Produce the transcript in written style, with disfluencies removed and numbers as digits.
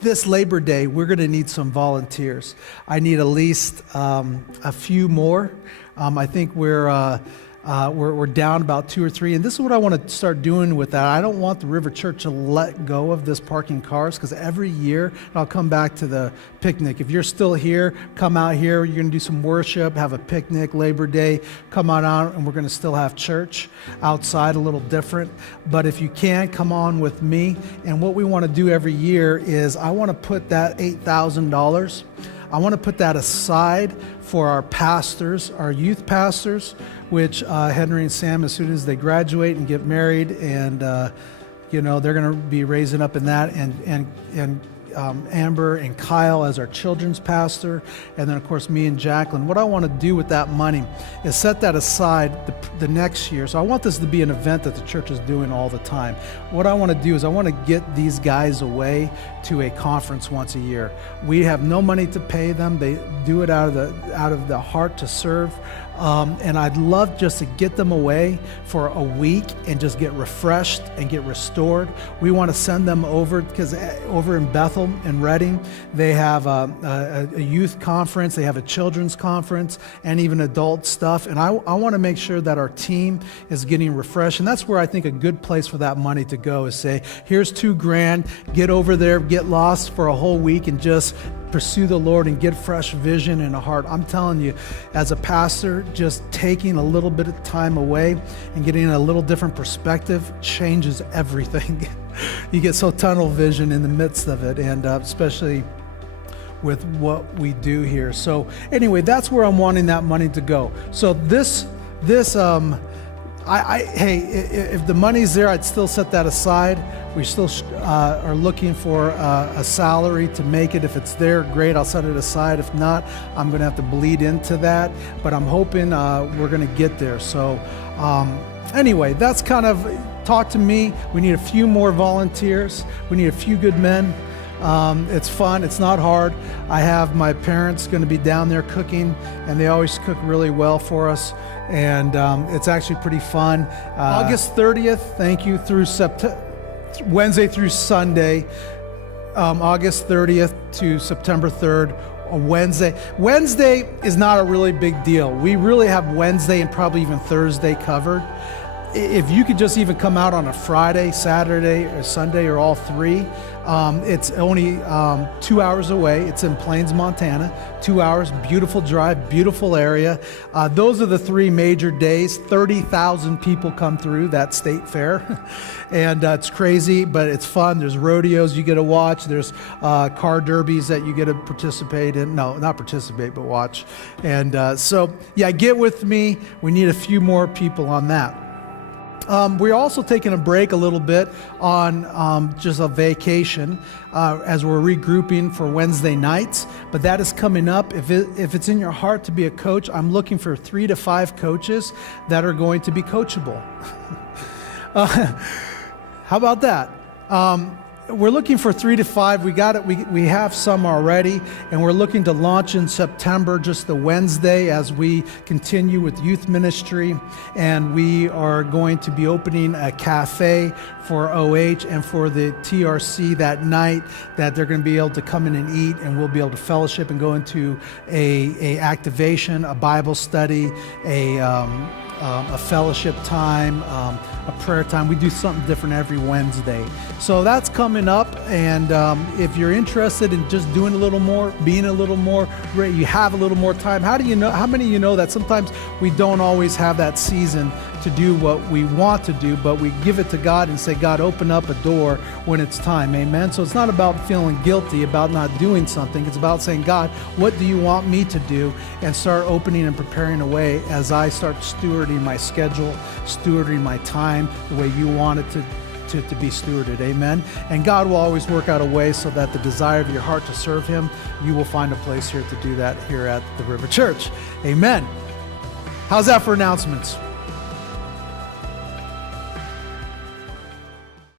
this Labor Day, we're going to need some volunteers. I need at least a few more. I think we're down about 2 or 3, and this is what I want to start doing with that. I don't want the River Church to let go of this parking cars, because every year, and I'll come back to the picnic. If you're still here, come out here. You're going to do some worship, have a picnic, Labor Day. Come on out, and we're going to still have church outside, a little different. But if you can, come on with me. And what we want to do every year is I want to put that $8,000, I want to put that aside for our pastors, our youth pastors, which Henry and Sam, as soon as they graduate and get married, and they're going to be raising up in that, and Amber and Kyle as our children's pastor, and then of course me and Jacqueline. What I want to do with that money is set that aside the next year. So I want this to be an event that the church is doing all the time. What I want to do is I want to get these guys away to a conference once a year. We have no money to pay them. They do it out of the heart to serve. And I'd love just to get them away for a week and just get refreshed and get restored. We want to send them over, because over in Bethel and Redding, they have a youth conference, they have a children's conference, and even adult stuff. And I want to make sure that our team is getting refreshed. And that's where I think a good place for that money to go is say, here's $2,000, get over there, get lost for a whole week, and just pursue the Lord and get fresh vision and a heart. I'm telling you, as a pastor, just taking a little bit of time away and getting a little different perspective changes everything. You get so tunnel vision in the midst of it, and especially with what we do here. So anyway, that's where I'm wanting that money to go. So hey, if the money's there, I'd still set that aside. We still are looking for a salary to make it. If it's there, great, I'll set it aside. If not, I'm going to have to bleed into that. But I'm hoping we're going to get there. So anyway, that's kind of, talk to me. We need a few more volunteers. We need a few good men. It's fun. It's not hard. I have my parents going to be down there cooking, and they always cook really well for us. And it's actually pretty fun. August 30th, thank you, through Wednesday through Sunday, August 30th to September 3rd, Wednesday. Wednesday is not a really big deal. We really have Wednesday and probably even Thursday covered. If you could just even come out on a Friday, Saturday, or Sunday, or all three, it's only 2 hours away. It's in Plains, Montana. 2 hours, beautiful drive, beautiful area. Those are the 3 major days. 30,000 people come through that state fair. And it's crazy, but it's fun. There's rodeos you get to watch. There's car derbies that you get to participate in. No, not participate, but watch. And so, yeah, get with me. We need a few more people on that. We're also taking a break a little bit on just a vacation as we're regrouping for Wednesday nights, but that is coming up. If it's in your heart to be a coach, I'm looking for 3 to 5 coaches that are going to be coachable. How about that? We're looking for 3 to 5. We got it. We have some already, and we're looking to launch in September, just the Wednesday, as we continue with youth ministry. And we are going to be opening a cafe for OH and for the TRC that night, that they're going to be able to come in and eat, and we'll be able to fellowship and go into a activation, a Bible study, a fellowship time, a prayer time. We do something different every Wednesday. So that's coming up, and if you're interested in just doing a little more, being a little more, you have a little more time. How many of you know that sometimes we don't always have that season to do what we want to do, but we give it to God and say, God, open up a door when it's time. Amen. So it's not about feeling guilty about not doing something. It's about saying, God, what do you want me to do? And start opening and preparing a way as I start stewarding my schedule, stewarding my time the way you want it to be stewarded. Amen. And God will always work out a way so that the desire of your heart to serve him, you will find a place here to do that here at the River Church. Amen. How's that for announcements?